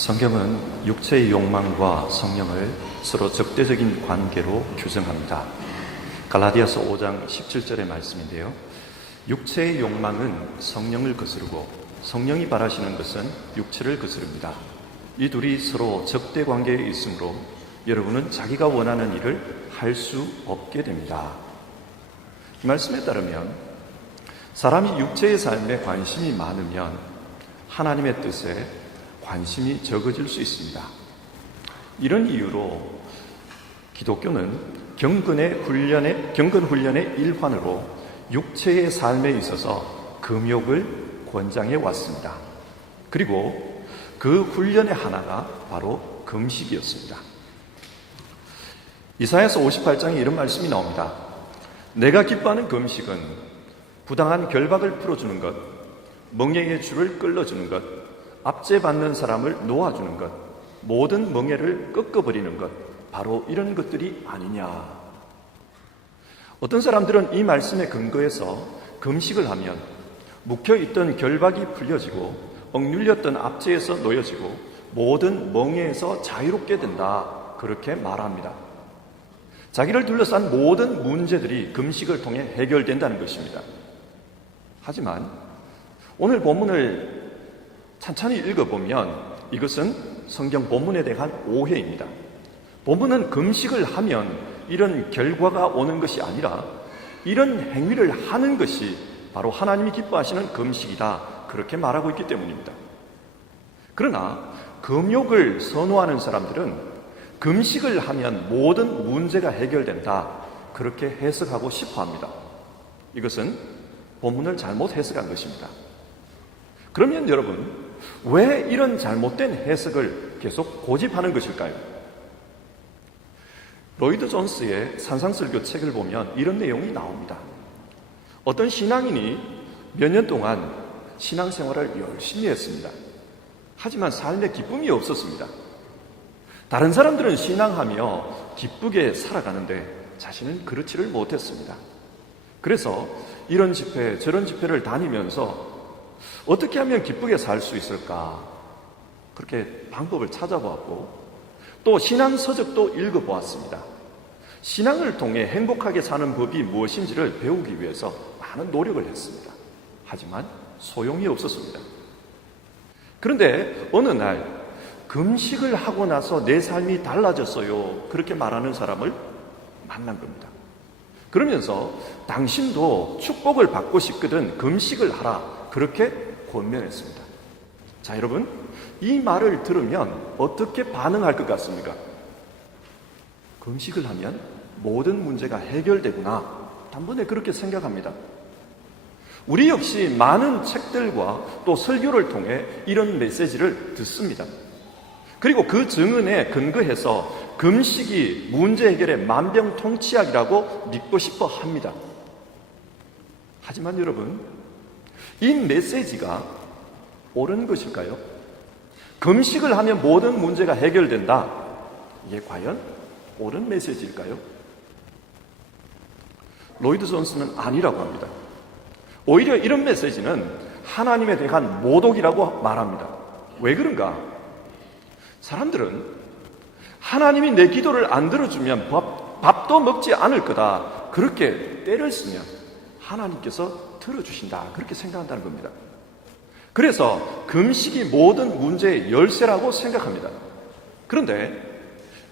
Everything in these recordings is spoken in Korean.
성경은 육체의 욕망과 성령을 서로 적대적인 관계로 규정합니다. 갈라디아서 5장 17절의 말씀인데요. 육체의 욕망은 성령을 거스르고 성령이 바라시는 것은 육체를 거스릅니다. 이 둘이 서로 적대 관계에 있으므로 여러분은 자기가 원하는 일을 할 수 없게 됩니다. 이 말씀에 따르면 사람이 육체의 삶에 관심이 많으면 하나님의 뜻에 관심이 적어질 수 있습니다. 이런 이유로 기독교는 경건 훈련의 일환으로 육체의 삶에 있어서 금욕을 권장해 왔습니다. 그리고 그 훈련의 하나가 바로 금식이었습니다. 이사야서 58장에 이런 말씀이 나옵니다. 내가 기뻐하는 금식은 부당한 결박을 풀어주는 것, 멍에의 줄을 끌어주는 것, 압제받는 사람을 놓아주는 것, 모든 멍에를 꺾어버리는 것, 바로 이런 것들이 아니냐. 어떤 사람들은 이 말씀에 근거해서 금식을 하면 묵혀있던 결박이 풀려지고 억눌렸던 압제에서 놓여지고 모든 멍에에서 자유롭게 된다, 그렇게 말합니다. 자기를 둘러싼 모든 문제들이 금식을 통해 해결된다는 것입니다. 하지만 오늘 본문을 천천히 읽어보면 이것은 성경 본문에 대한 오해입니다. 본문은 금식을 하면 이런 결과가 오는 것이 아니라 이런 행위를 하는 것이 바로 하나님이 기뻐하시는 금식이다, 그렇게 말하고 있기 때문입니다. 그러나 금욕을 선호하는 사람들은 금식을 하면 모든 문제가 해결된다, 그렇게 해석하고 싶어 합니다. 이것은 본문을 잘못 해석한 것입니다. 그러면 여러분, 왜 이런 잘못된 해석을 계속 고집하는 것일까요? 로이드 존스의 산상설교 책을 보면 이런 내용이 나옵니다. 어떤 신앙인이 몇 년 동안 신앙생활을 열심히 했습니다. 하지만 삶에 기쁨이 없었습니다. 다른 사람들은 신앙하며 기쁘게 살아가는데 자신은 그렇지를 못했습니다. 그래서 이런 집회 저런 집회를 다니면서 어떻게 하면 기쁘게 살 수 있을까, 그렇게 방법을 찾아보았고 또 신앙 서적도 읽어보았습니다. 신앙을 통해 행복하게 사는 법이 무엇인지를 배우기 위해서 많은 노력을 했습니다. 하지만 소용이 없었습니다. 그런데 어느 날 금식을 하고 나서 내 삶이 달라졌어요, 그렇게 말하는 사람을 만난 겁니다. 그러면서 당신도 축복을 받고 싶거든 금식을 하라, 그렇게 권면했습니다. 자, 여러분, 이 말을 들으면 어떻게 반응할 것 같습니까? 금식을 하면 모든 문제가 해결되구나, 단번에 그렇게 생각합니다. 우리 역시 많은 책들과 또 설교를 통해 이런 메시지를 듣습니다. 그리고 그 증언에 근거해서 금식이 문제 해결의 만병통치약이라고 믿고 싶어 합니다. 하지만 여러분, 이 메시지가 옳은 것일까요? 금식을 하면 모든 문제가 해결된다, 이게 과연 옳은 메시지일까요? 로이드 존스는 아니라고 합니다. 오히려 이런 메시지는 하나님에 대한 모독이라고 말합니다. 왜 그런가? 사람들은 하나님이 내 기도를 안 들어주면 밥도 먹지 않을 거다, 그렇게 때를 쓰면 하나님께서 들어주신다, 그렇게 생각한다는 겁니다. 그래서 금식이 모든 문제의 열쇠라고 생각합니다. 그런데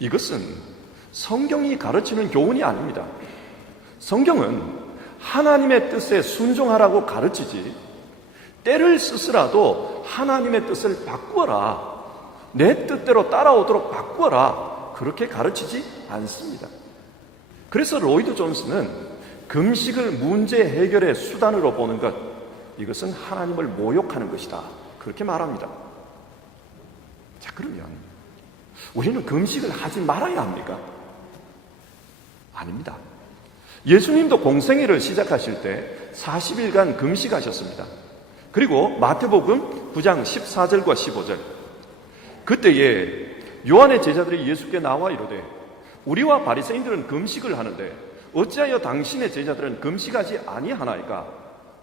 이것은 성경이 가르치는 교훈이 아닙니다. 성경은 하나님의 뜻에 순종하라고 가르치지, 때를 쓰더라도 하나님의 뜻을 바꾸어라, 내 뜻대로 따라오도록 바꾸어라, 그렇게 가르치지 않습니다. 그래서 로이드 존스는 금식을 문제 해결의 수단으로 보는 것, 이것은 하나님을 모욕하는 것이다, 그렇게 말합니다. 자, 그러면 우리는 금식을 하지 말아야 합니까? 아닙니다. 예수님도 공생애를 시작하실 때 40일간 금식하셨습니다. 그리고 마태복음 9장 14절과 15절, 그때에 요한의 제자들이 예수께 나와 이르되 우리와 바리새인들은 금식을 하는데 어찌하여 당신의 제자들은 금식하지 아니하나이까?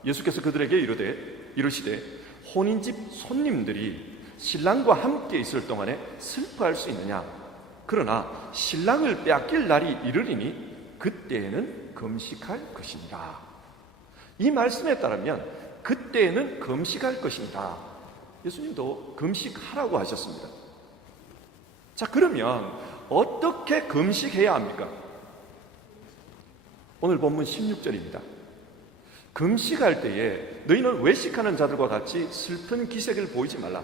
예수께서 그들에게 이르시되 혼인집 손님들이 신랑과 함께 있을 동안에 슬퍼할 수 있느냐? 그러나 신랑을 빼앗길 날이 이르리니 그때에는 금식할 것이니라. 이 말씀에 따르면 그때에는 금식할 것이니라. 예수님도 금식하라고 하셨습니다. 자, 그러면 어떻게 금식해야 합니까? 오늘 본문 16절입니다. 금식할 때에 너희는 외식하는 자들과 같이 슬픈 기색을 보이지 말라.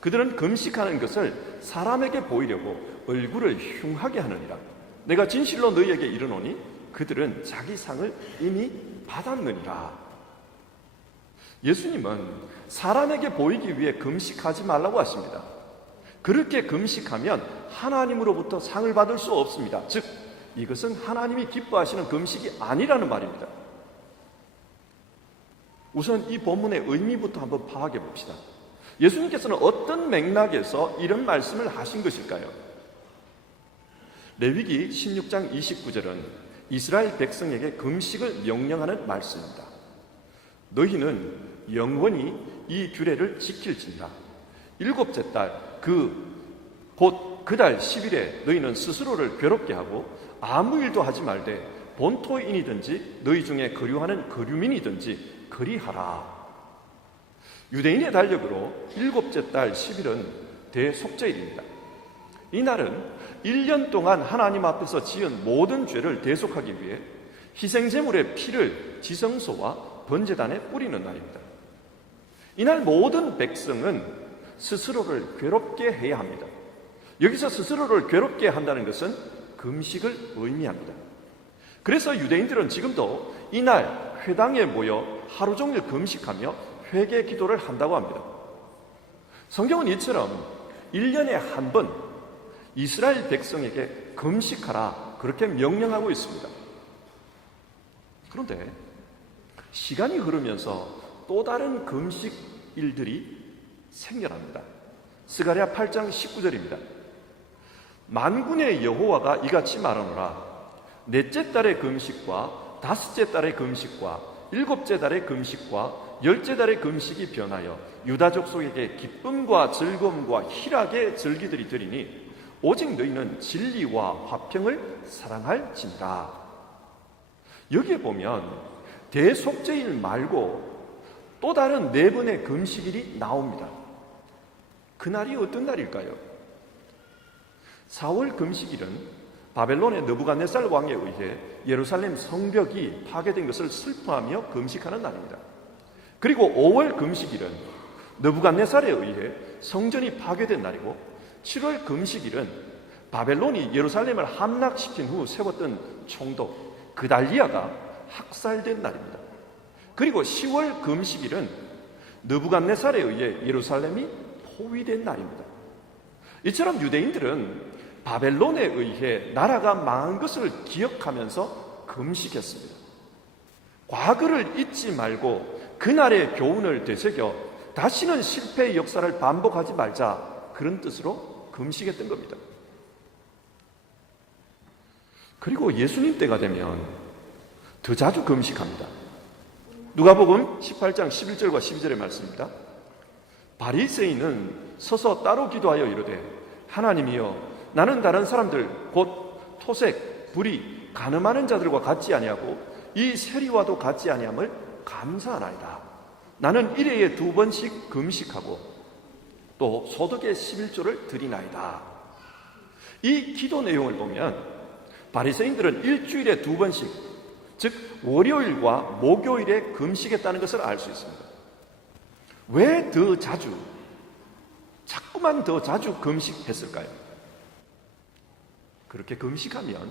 그들은 금식하는 것을 사람에게 보이려고 얼굴을 흉하게 하느니라. 내가 진실로 너희에게 이르노니 그들은 자기 상을 이미 받았느니라. 예수님은 사람에게 보이기 위해 금식하지 말라고 하십니다. 그렇게 금식하면 하나님으로부터 상을 받을 수 없습니다. 즉, 이것은 하나님이 기뻐하시는 금식이 아니라는 말입니다. 우선 이 본문의 의미부터 한번 파악해 봅시다. 예수님께서는 어떤 맥락에서 이런 말씀을 하신 것일까요? 레위기 16장 29절은 이스라엘 백성에게 금식을 명령하는 말씀입니다. 너희는 영원히 이 규례를 지킬지니라. 일곱째 달 곧 그 달 10일에 너희는 스스로를 괴롭게 하고 아무 일도 하지 말되 본토인이든지 너희 중에 거류하는 거류민이든지 그리하라. 유대인의 달력으로 일곱째 달 10일은 대속죄일입니다. 이 날은 1년 동안 하나님 앞에서 지은 모든 죄를 대속하기 위해 희생제물의 피를 지성소와 번제단에 뿌리는 날입니다. 이날 모든 백성은 스스로를 괴롭게 해야 합니다. 여기서 스스로를 괴롭게 한다는 것은 금식을 의미합니다. 그래서 유대인들은 지금도 이날 회당에 모여 하루 종일 금식하며 회개 기도를 한다고 합니다. 성경은 이처럼 1년에 한 번 이스라엘 백성에게 금식하라 그렇게 명령하고 있습니다. 그런데 시간이 흐르면서 또 다른 금식 일들이 생겨납니다. 스가랴 8장 19절입니다. 만군의 여호와가 이같이 말하노라. 넷째 달의 금식과 다섯째 달의 금식과 일곱째 달의 금식과 열째 달의 금식이 변하여 유다 족속에게 기쁨과 즐거움과 희락의 절기들이 되리니 오직 너희는 진리와 화평을 사랑할지니라. 여기에 보면 대속죄일 말고 또 다른 네 번의 금식일이 나옵니다. 그날이 어떤 날일까요? 4월 금식일은 바벨론의 느부갓네살 왕에 의해 예루살렘 성벽이 파괴된 것을 슬퍼하며 금식하는 날입니다. 그리고 5월 금식일은 느부갓네살에 의해 성전이 파괴된 날이고 7월 금식일은 바벨론이 예루살렘을 함락시킨 후 세웠던 총독 그달리아가 학살된 날입니다. 그리고 10월 금식일은 느부갓네살에 의해 예루살렘이 포위된 날입니다. 이처럼 유대인들은 바벨론에 의해 나라가 망한 것을 기억하면서 금식했습니다. 과거를 잊지 말고 그날의 교훈을 되새겨 다시는 실패의 역사를 반복하지 말자, 그런 뜻으로 금식했던 겁니다. 그리고 예수님 때가 되면 더 자주 금식합니다. 누가복음 18장 11절과 12절의 말씀입니다. 바리새인은 서서 따로 기도하여 이르되 하나님이여 나는 다른 사람들 곧 토색, 불의, 간음하는 자들과 같지 아니하고 이 세리와도 같지 아니함을 감사하나이다. 나는 일회에 2번씩 금식하고 또 소득의 11조를 드리나이다. 이 기도 내용을 보면 바리새인들은 일주일에 2번씩, 즉 월요일과 목요일에 금식했다는 것을 알 수 있습니다. 왜 더 자주, 자꾸만 더 자주 금식했을까요? 그렇게 금식하면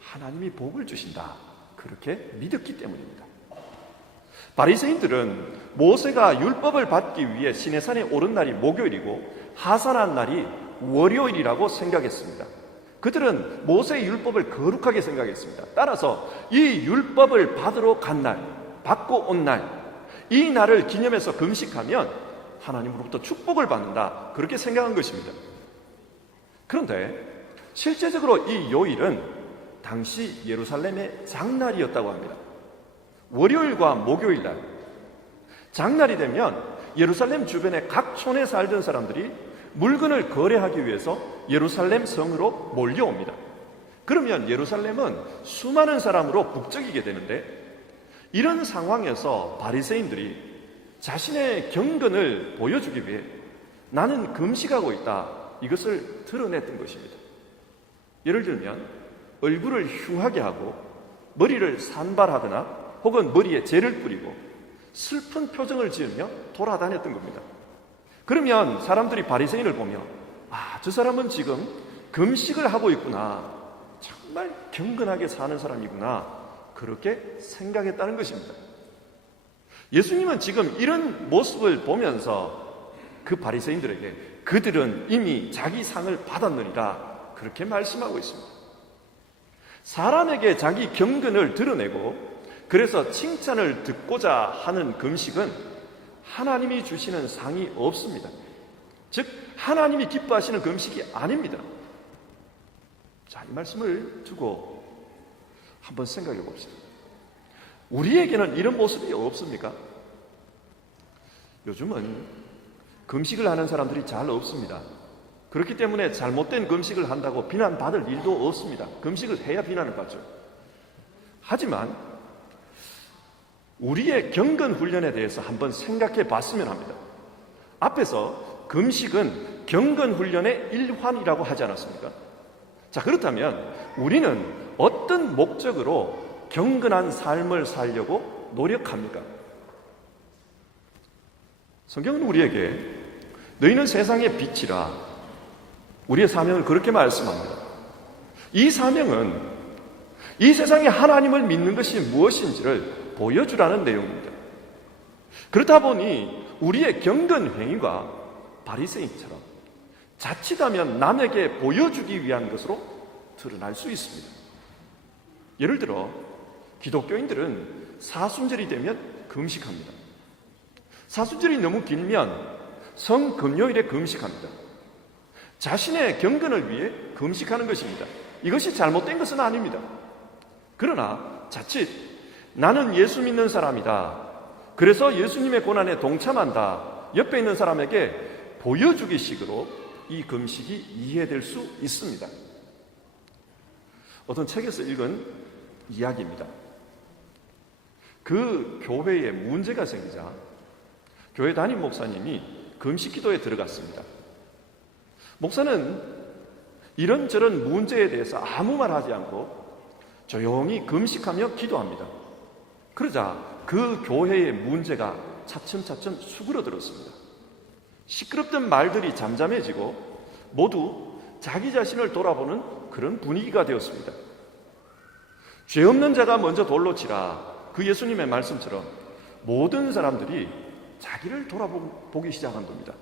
하나님이 복을 주신다, 그렇게 믿었기 때문입니다. 바리새인들은 모세가 율법을 받기 위해 시내산에 오른 날이 목요일이고 하산한 날이 월요일이라고 생각했습니다. 그들은 모세의 율법을 거룩하게 생각했습니다. 따라서 이 율법을 받으러 간 날, 받고 온 날, 이 날을 기념해서 금식하면 하나님으로부터 축복을 받는다, 그렇게 생각한 것입니다. 그런데 실제적으로 이 요일은 당시 예루살렘의 장날이었다고 합니다. 월요일과 목요일 날, 장날이 되면 예루살렘 주변의 각 촌에 살던 사람들이 물건을 거래하기 위해서 예루살렘 성으로 몰려옵니다. 그러면 예루살렘은 수많은 사람으로 북적이게 되는데, 이런 상황에서 바리새인들이 자신의 경건을 보여주기 위해 나는 금식하고 있다, 이것을 드러냈던 것입니다. 예를 들면 얼굴을 흉하게 하고 머리를 산발하거나 혹은 머리에 재를 뿌리고 슬픈 표정을 지으며 돌아다녔던 겁니다. 그러면 사람들이 바리새인을 보며 저 사람은 지금 금식을 하고 있구나, 정말 경건하게 사는 사람이구나, 그렇게 생각했다는 것입니다. 예수님은 지금 이런 모습을 보면서 그 바리새인들에게 그들은 이미 자기 상을 받았느니라, 그렇게 말씀하고 있습니다. 사람에게 자기 경건을 드러내고 그래서 칭찬을 듣고자 하는 금식은 하나님이 주시는 상이 없습니다. 즉 하나님이 기뻐하시는 금식이 아닙니다. 자, 이 말씀을 두고 한번 생각해 봅시다. 우리에게는 이런 모습이 없습니까? 요즘은 금식을 하는 사람들이 잘 없습니다. 그렇기 때문에 잘못된 금식을 한다고 비난받을 일도 없습니다. 금식을 해야 비난을 받죠. 하지만 우리의 경건 훈련에 대해서 한번 생각해 봤으면 합니다. 앞에서 금식은 경건 훈련의 일환이라고 하지 않았습니까? 자, 그렇다면 우리는 어떤 목적으로 경건한 삶을 살려고 노력합니까? 성경은 우리에게 너희는 세상의 빛이라, 우리의 사명을 그렇게 말씀합니다. 이 사명은 이 세상에 하나님을 믿는 것이 무엇인지를 보여주라는 내용입니다. 그렇다 보니 우리의 경건 행위가 바리새인처럼 자칫하면 남에게 보여주기 위한 것으로 드러날 수 있습니다. 예를 들어 기독교인들은 사순절이 되면 금식합니다. 사순절이 너무 길면 성금요일에 금식합니다. 자신의 경건을 위해 금식하는 것입니다. 이것이 잘못된 것은 아닙니다. 그러나 자칫 나는 예수 믿는 사람이다, 그래서 예수님의 고난에 동참한다, 옆에 있는 사람에게 보여주기 식으로 이 금식이 이해될 수 있습니다. 어떤 책에서 읽은 이야기입니다. 그 교회에 문제가 생기자 교회 담임 목사님이 금식 기도에 들어갔습니다. 목사는 이런저런 문제에 대해서 아무 말 하지 않고 조용히 금식하며 기도합니다. 그러자 그 교회의 문제가 차츰차츰 수그러들었습니다. 시끄럽던 말들이 잠잠해지고 모두 자기 자신을 돌아보는 그런 분위기가 되었습니다. 죄 없는 자가 먼저 돌로 치라, 그 예수님의 말씀처럼 모든 사람들이 자기를 돌아보기 시작한 겁니다.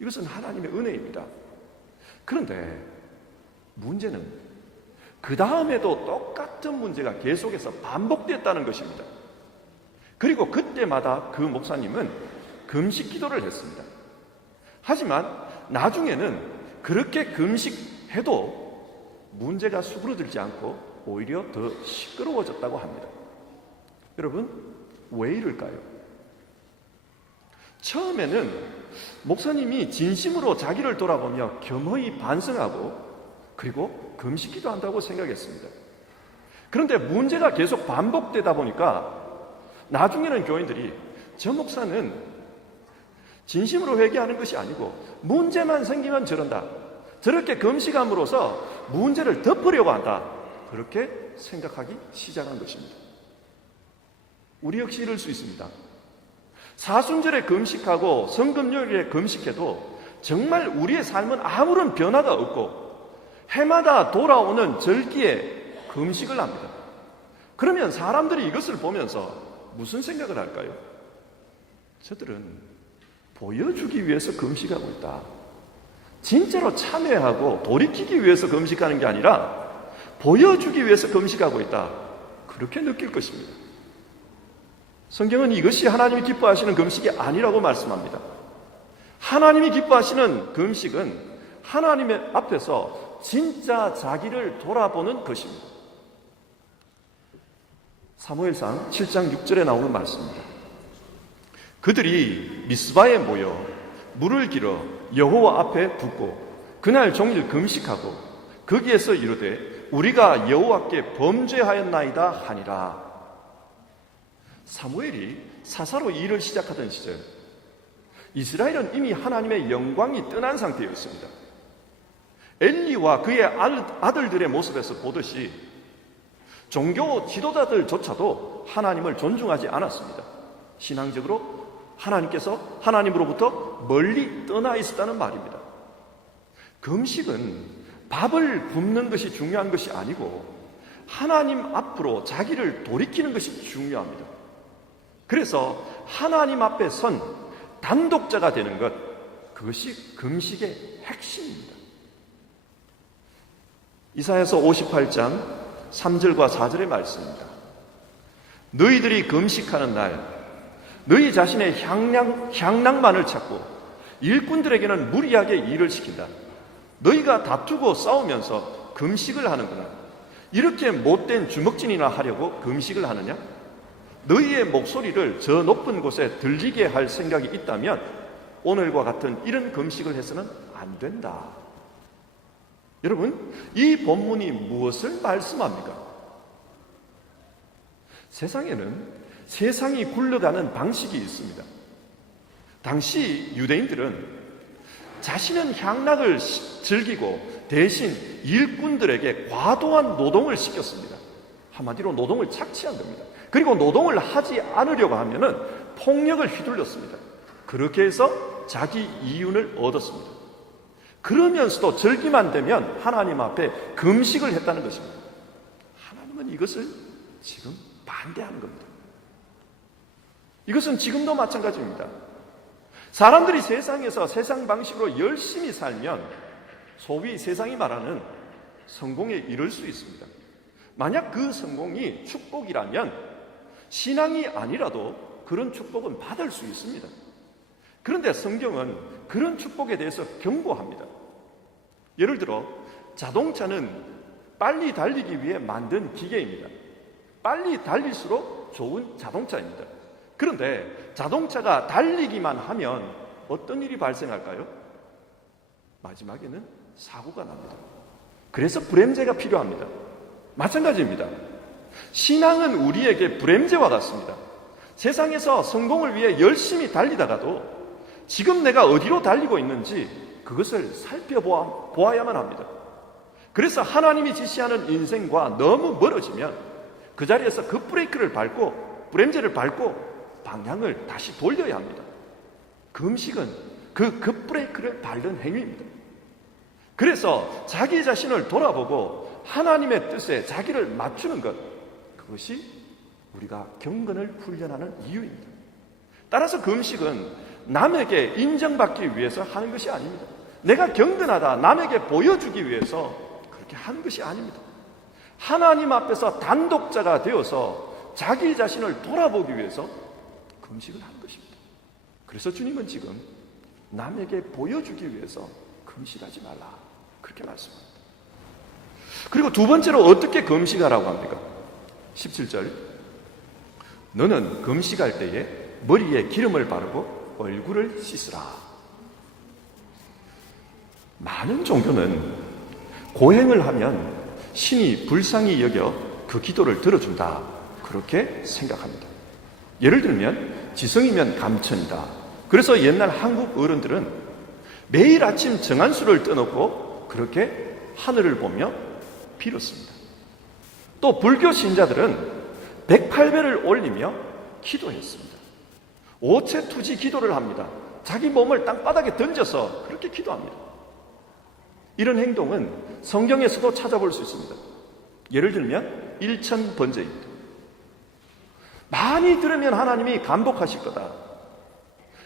이것은 하나님의 은혜입니다. 그런데 문제는 그 다음에도 똑같은 문제가 계속해서 반복됐다는 것입니다. 그리고 그때마다 그 목사님은 금식 기도를 했습니다. 하지만 나중에는 그렇게 금식해도 문제가 수그러들지 않고 오히려 더 시끄러워졌다고 합니다. 여러분, 왜 이럴까요? 처음에는 목사님이 진심으로 자기를 돌아보며 겸허히 반성하고 그리고 금식기도 한다고 생각했습니다. 그런데 문제가 계속 반복되다 보니까 나중에는 교인들이 저 목사는 진심으로 회개하는 것이 아니고 문제만 생기면 저런다, 저렇게 금식함으로써 문제를 덮으려고 한다, 그렇게 생각하기 시작한 것입니다. 우리 역시 이럴 수 있습니다. 사순절에 금식하고 성금요일에 금식해도 정말 우리의 삶은 아무런 변화가 없고 해마다 돌아오는 절기에 금식을 합니다. 그러면 사람들이 이것을 보면서 무슨 생각을 할까요? 저들은 보여주기 위해서 금식하고 있다, 진짜로 참여하고 돌이키기 위해서 금식하는 게 아니라 보여주기 위해서 금식하고 있다, 그렇게 느낄 것입니다. 성경은 이것이 하나님이 기뻐하시는 금식이 아니라고 말씀합니다. 하나님이 기뻐하시는 금식은 하나님의 앞에서 진짜 자기를 돌아보는 것입니다. 사무엘상 7장 6절에 나오는 말씀입니다. 그들이 미스바에 모여 물을 길어 여호와 앞에 붓고 그날 종일 금식하고 거기에서 이르되 우리가 여호와께 범죄하였나이다 하니라. 사무엘이 사사로 일을 시작하던 시절 이스라엘은 이미 하나님의 영광이 떠난 상태였습니다. 엘리와 그의 아들들의 모습에서 보듯이 종교 지도자들조차도 하나님을 존중하지 않았습니다. 신앙적으로 하나님께서 하나님으로부터 멀리 떠나 있었다는 말입니다. 금식은 밥을 굶는 것이 중요한 것이 아니고 하나님 앞으로 자기를 돌이키는 것이 중요합니다. 그래서 하나님 앞에 선 단독자가 되는 것, 그것이 금식의 핵심입니다. 이사야서 58장 3절과 4절의 말씀입니다. 너희들이 금식하는 날 너희 자신의 향락만을 찾고 일꾼들에게는 무리하게 일을 시킨다. 너희가 다투고 싸우면서 금식을 하는구나. 이렇게 못된 주먹진이나 하려고 금식을 하느냐? 너희의 목소리를 저 높은 곳에 들리게 할 생각이 있다면 오늘과 같은 이런 금식을 해서는 안 된다. 여러분, 이 본문이 무엇을 말씀합니까? 세상이 굴러가는 방식이 있습니다. 당시 유대인들은 자신은 향락을 즐기고 대신 일꾼들에게 과도한 노동을 시켰습니다. 한마디로 노동을 착취한 겁니다. 그리고 노동을 하지 않으려고 하면은 폭력을 휘둘렀습니다. 그렇게 해서 자기 이윤을 얻었습니다. 그러면서도 절기만 되면 하나님 앞에 금식을 했다는 것입니다. 하나님은 이것을 지금 반대하는 겁니다. 이것은 지금도 마찬가지입니다. 사람들이 세상에서 세상 방식으로 열심히 살면 소위 세상이 말하는 성공에 이를 수 있습니다. 만약 그 성공이 축복이라면 신앙이 아니라도 그런 축복은 받을 수 있습니다. 그런데 성경은 그런 축복에 대해서 경고합니다. 예를 들어 자동차는 빨리 달리기 위해 만든 기계입니다. 빨리 달릴수록 좋은 자동차입니다. 그런데 자동차가 달리기만 하면 어떤 일이 발생할까요? 마지막에는 사고가 납니다. 그래서 불임제가 필요합니다. 마찬가지입니다. 신앙은 우리에게 불임제와 같습니다. 세상에서 성공을 위해 열심히 달리다가도 지금 내가 어디로 달리고 있는지 그것을 살펴보아야만 합니다. 그래서 하나님이 지시하는 인생과 너무 멀어지면 그 자리에서 급브레이크를 밟고 불임제를 밟고 방향을 다시 돌려야 합니다. 금식은 그 급브레이크를 밟는 행위입니다. 그래서 자기 자신을 돌아보고 하나님의 뜻에 자기를 맞추는 것, 그것이 우리가 경건을 훈련하는 이유입니다. 따라서 금식은 남에게 인정받기 위해서 하는 것이 아닙니다. 내가 경건하다 남에게 보여주기 위해서 그렇게 하는 것이 아닙니다. 하나님 앞에서 단독자가 되어서 자기 자신을 돌아보기 위해서 금식을 하는 것입니다. 그래서 주님은 지금 남에게 보여주기 위해서 금식하지 말라 그렇게 말씀합니다. 그리고 두 번째로 어떻게 금식하라고 합니까? 17절 너는 금식할 때에 머리에 기름을 바르고 얼굴을 씻으라. 많은 종교는 고행을 하면 신이 불쌍히 여겨 그 기도를 들어준다 그렇게 생각합니다. 예를 들면 지성이면 감천이다. 그래서 옛날 한국 어른들은 매일 아침 정한수를 떠놓고 그렇게 하늘을 보며 빌었습니다. 또 불교 신자들은 108배를 올리며 기도했습니다. 오체투지 기도를 합니다. 자기 몸을 땅바닥에 던져서 그렇게 기도합니다. 이런 행동은 성경에서도 찾아볼 수 있습니다. 예를 들면 일천번제입니다. 많이 들으면 하나님이 감복하실 거다.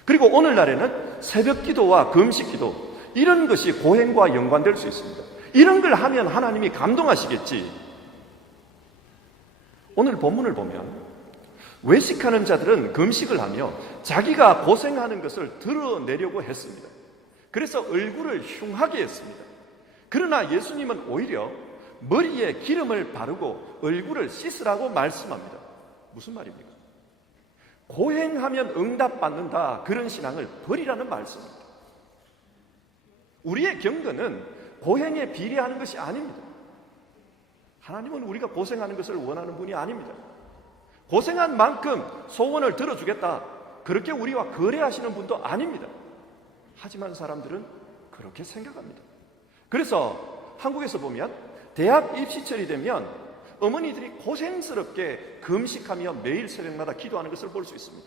그리고 오늘날에는 새벽 기도와 금식 기도 이런 것이 고행과 연관될 수 있습니다. 이런 걸 하면 하나님이 감동하시겠지. 오늘 본문을 보면 외식하는 자들은 금식을 하며 자기가 고생하는 것을 드러내려고 했습니다. 그래서 얼굴을 흉하게 했습니다. 그러나 예수님은 오히려 머리에 기름을 바르고 얼굴을 씻으라고 말씀합니다. 무슨 말입니까? 고행하면 응답받는다, 그런 신앙을 버리라는 말씀입니다. 우리의 경건은 고행에 비례하는 것이 아닙니다. 하나님은 우리가 고생하는 것을 원하는 분이 아닙니다. 고생한 만큼 소원을 들어주겠다, 그렇게 우리와 거래하시는 분도 아닙니다. 하지만 사람들은 그렇게 생각합니다. 그래서 한국에서 보면 대학 입시철이 되면 어머니들이 고생스럽게 금식하며 매일 새벽마다 기도하는 것을 볼 수 있습니다.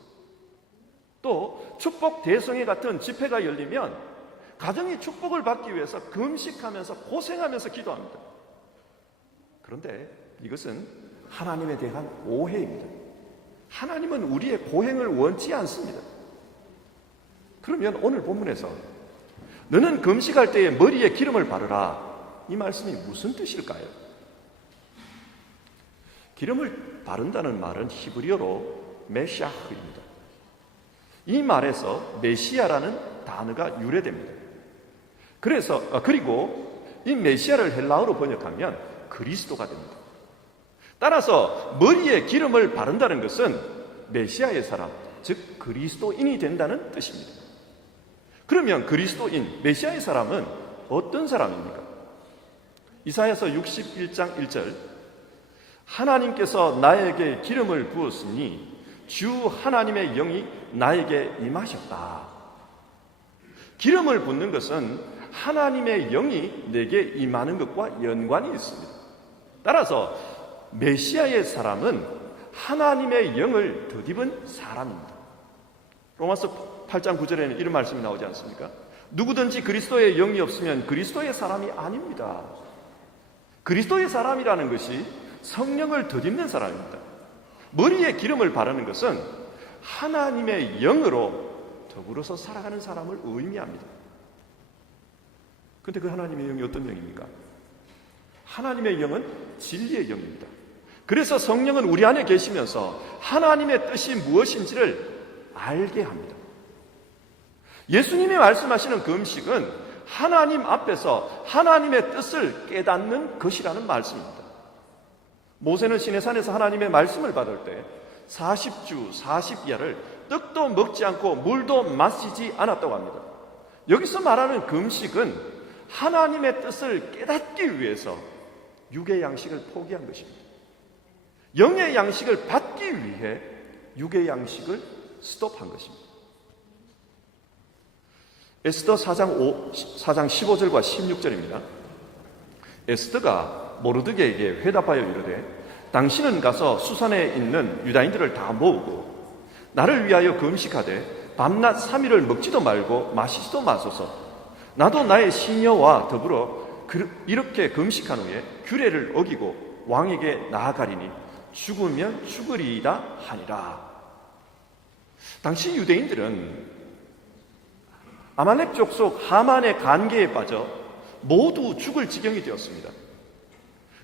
또 축복 대성회 같은 집회가 열리면 가정이 축복을 받기 위해서 금식하면서 고생하면서 기도합니다. 그런데 이것은 하나님에 대한 오해입니다. 하나님은 우리의 고행을 원치 않습니다. 그러면 오늘 본문에서 너는 금식할 때에 머리에 기름을 바르라, 이 말씀이 무슨 뜻일까요? 기름을 바른다는 말은 히브리어로 메시아흐입니다. 이 말에서 메시아라는 단어가 유래됩니다. 그리고 이 메시아를 헬라어로 번역하면 그리스도가 됩니다. 따라서 머리에 기름을 바른다는 것은 메시아의 사람, 즉 그리스도인이 된다는 뜻입니다. 그러면 그리스도인, 메시아의 사람은 어떤 사람입니까? 이사야서 61장 1절, 하나님께서 나에게 기름을 부었으니 주 하나님의 영이 나에게 임하셨다. 기름을 붓는 것은 하나님의 영이 내게 임하는 것과 연관이 있습니다. 따라서 메시아의 사람은 하나님의 영을 덧입은 사람입니다. 로마서 8장 9절에는 이런 말씀이 나오지 않습니까? 누구든지 그리스도의 영이 없으면 그리스도의 사람이 아닙니다. 그리스도의 사람이라는 것이 성령을 덧입는 사람입니다. 머리에 기름을 바르는 것은 하나님의 영으로 더불어서 살아가는 사람을 의미합니다. 그런데 그 하나님의 영이 어떤 영입니까? 하나님의 영은 진리의 영입니다. 그래서 성령은 우리 안에 계시면서 하나님의 뜻이 무엇인지를 알게 합니다. 예수님이 말씀하시는 금식은 하나님 앞에서 하나님의 뜻을 깨닫는 것이라는 말씀입니다. 모세는 시내산에서 하나님의 말씀을 받을 때 40주 40야를 떡도 먹지 않고 물도 마시지 않았다고 합니다. 여기서 말하는 금식은 하나님의 뜻을 깨닫기 위해서 육의 양식을 포기한 것입니다. 영의 양식을 받기 위해 육의 양식을 스톱한 것입니다. 에스더 4장 15절과 16절입니다. 에스더가 모르드게에게 회답하여 이르되 당신은 가서 수산에 있는 유다인들을 다 모으고 나를 위하여 금식하되 밤낮 3일을 먹지도 말고 마시지도 마소서. 나도 나의 시녀와 더불어 이렇게 금식한 후에 규례를 어기고 왕에게 나아가리니 죽으면 죽으리이다 하니라. 당시 유대인들은 아말렉 족속 하만의 관계에 빠져 모두 죽을 지경이 되었습니다.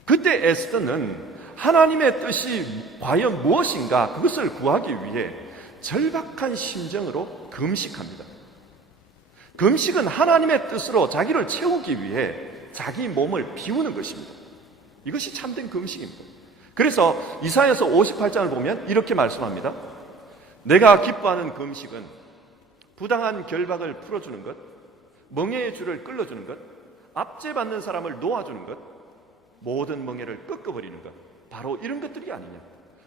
그때 에스더는 하나님의 뜻이 과연 무엇인가 그것을 구하기 위해 절박한 심정으로 금식합니다. 금식은 하나님의 뜻으로 자기를 채우기 위해 자기 몸을 비우는 것입니다. 이것이 참된 금식입니다. 그래서 이사야서 58장을 보면 이렇게 말씀합니다. 내가 기뻐하는 금식은 부당한 결박을 풀어주는 것, 멍에의 줄을 끌어주는 것, 압제받는 사람을 놓아주는 것, 모든 멍에를 꺾어버리는 것, 바로 이런 것들이 아니냐.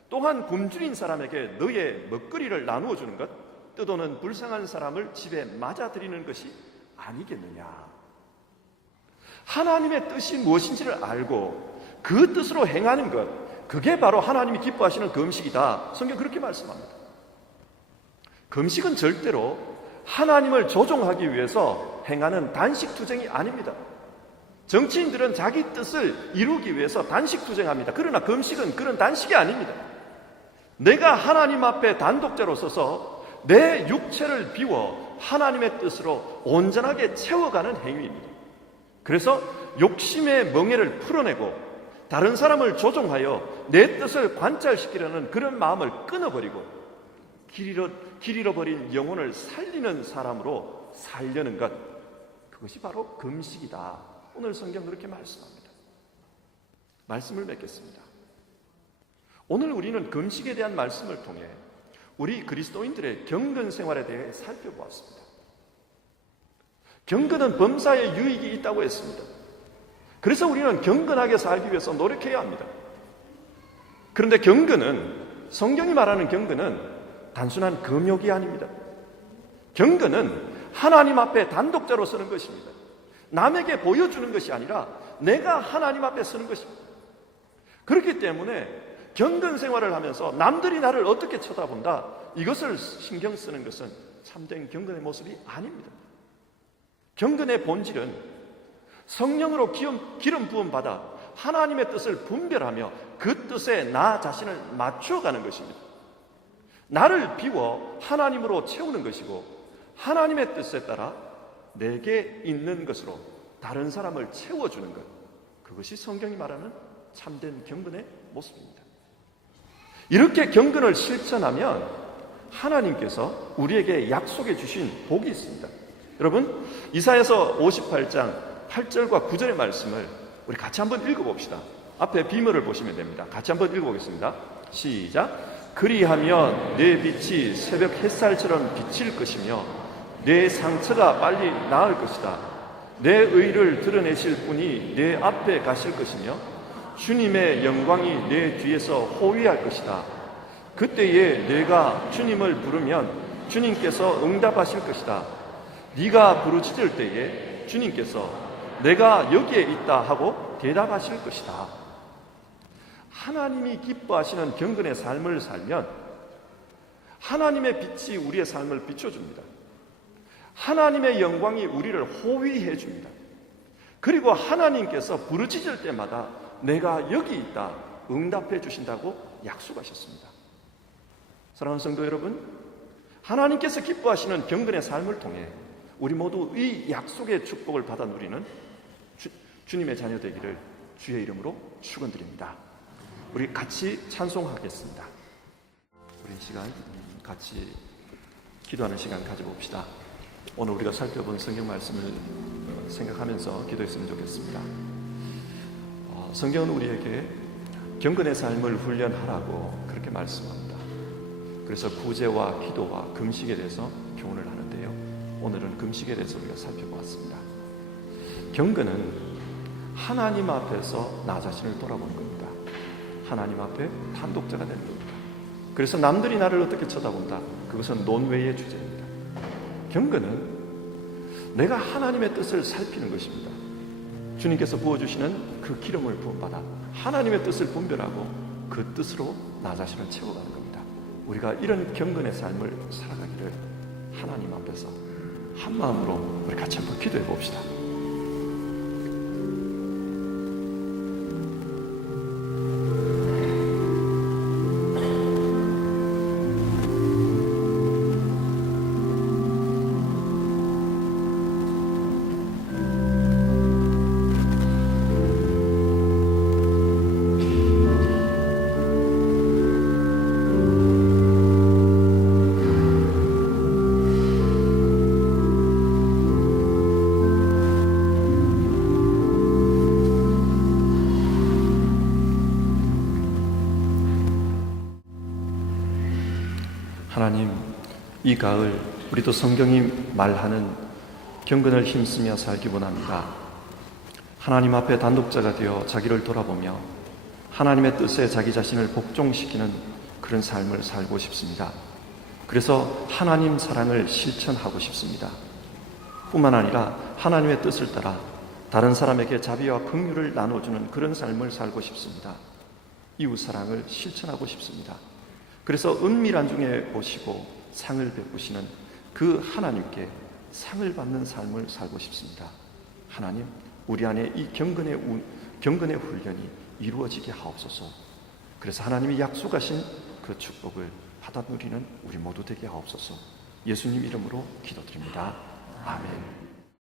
또한 굶주린 사람에게 너의 먹거리를 나누어 주는 것, 뜨도는 불쌍한 사람을 집에 맞아들이는 것이 아니겠느냐. 하나님의 뜻이 무엇인지를 알고 그 뜻으로 행하는 것, 그게 바로 하나님이 기뻐하시는 금식이다. 성경 그렇게 말씀합니다. 금식은 절대로 하나님을 조종하기 위해서 행하는 단식투쟁이 아닙니다. 정치인들은 자기 뜻을 이루기 위해서 단식투쟁합니다. 그러나 금식은 그런 단식이 아닙니다. 내가 하나님 앞에 단독자로 서서 내 육체를 비워 하나님의 뜻으로 온전하게 채워가는 행위입니다. 그래서 욕심의 멍에를 풀어내고 다른 사람을 조종하여 내 뜻을 관찰시키려는 그런 마음을 끊어버리고 길 잃어버린 영혼을 살리는 사람으로 살려는 것, 그것이 바로 금식이다. 오늘 성경 그렇게 말씀합니다. 말씀을 맺겠습니다. 오늘 우리는 금식에 대한 말씀을 통해 우리 그리스도인들의 경건 생활에 대해 살펴보았습니다. 경건은 범사에 유익이 있다고 했습니다. 그래서 우리는 경건하게 살기 위해서 노력해야 합니다. 그런데 경건은, 성경이 말하는 경건은 단순한 금욕이 아닙니다. 경건은 하나님 앞에 단독자로 서는 것입니다. 남에게 보여주는 것이 아니라 내가 하나님 앞에 서는 것입니다. 그렇기 때문에 경건 생활을 하면서 남들이 나를 어떻게 쳐다본다, 이것을 신경 쓰는 것은 참된 경건의 모습이 아닙니다. 경건의 본질은 성령으로 기름 부음 받아 하나님의 뜻을 분별하며 그 뜻에 나 자신을 맞춰가는 것입니다. 나를 비워 하나님으로 채우는 것이고, 하나님의 뜻에 따라 내게 있는 것으로 다른 사람을 채워주는 것, 그것이 성경이 말하는 참된 경건의 모습입니다. 이렇게 경건을 실천하면 하나님께서 우리에게 약속해 주신 복이 있습니다. 여러분, 이사야서 58장 8절과 9절의 말씀을 우리 같이 한번 읽어봅시다. 앞에 비머를 보시면 됩니다. 같이 한번 읽어보겠습니다. 시작. 그리하면 내 빛이 새벽 햇살처럼 비칠 것이며 내 상처가 빨리 나을 것이다. 내 의를 드러내실 분이 내 앞에 가실 것이며 주님의 영광이 내 뒤에서 호위할 것이다. 그때에 내가 주님을 부르면 주님께서 응답하실 것이다. 네가 부르짖을 때에 주님께서 내가 여기에 있다 하고 대답하실 것이다. 하나님이 기뻐하시는 경건의 삶을 살면 하나님의 빛이 우리의 삶을 비춰줍니다. 하나님의 영광이 우리를 호위해 줍니다. 그리고 하나님께서 부르짖을 때마다 내가 여기 있다 응답해 주신다고 약속하셨습니다. 사랑하는 성도 여러분, 하나님께서 기뻐하시는 경건의 삶을 통해 우리 모두 이 약속의 축복을 받아 누리는 주님의 자녀 되기를 주의 이름으로 축원드립니다. 우리 같이 찬송하겠습니다. 우리 이 시간 같이 기도하는 시간 가져봅시다. 오늘 우리가 살펴본 성경 말씀을 생각하면서 기도했으면 좋겠습니다. 성경은 우리에게 경건의 삶을 훈련하라고 그렇게 말씀합니다. 그래서 구제와 기도와 금식에 대해서 교훈을 하는데요, 오늘은 금식에 대해서 우리가 살펴보았습니다. 경건은 하나님 앞에서 나 자신을 돌아보는 겁니다. 하나님 앞에 단독자가 되는 겁니다. 그래서 남들이 나를 어떻게 쳐다본다, 그것은 논외의 주제입니다. 경건은 내가 하나님의 뜻을 살피는 것입니다. 주님께서 부어주시는 그 기름을 부음받아 하나님의 뜻을 분별하고 그 뜻으로 나 자신을 채워가는 겁니다. 우리가 이런 경건의 삶을 살아가기를 하나님 앞에서 한 마음으로 우리 같이 한번 기도해 봅시다. 하나님, 이 가을 우리도 성경이 말하는 경건을 힘쓰며 살기 원합니다. 하나님 앞에 단독자가 되어 자기를 돌아보며 하나님의 뜻에 자기 자신을 복종시키는 그런 삶을 살고 싶습니다. 그래서 하나님 사랑을 실천하고 싶습니다. 뿐만 아니라 하나님의 뜻을 따라 다른 사람에게 자비와 긍휼을 나눠주는 그런 삶을 살고 싶습니다. 이웃 사랑을 실천하고 싶습니다. 그래서 은밀한 중에 보시고 상을 베푸시는 그 하나님께 상을 받는 삶을 살고 싶습니다. 하나님, 우리 안에 이 경건의 훈련이 이루어지게 하옵소서. 그래서 하나님이 약속하신 그 축복을 받아 누리는 우리 모두 되게 하옵소서. 예수님 이름으로 기도드립니다. 아멘.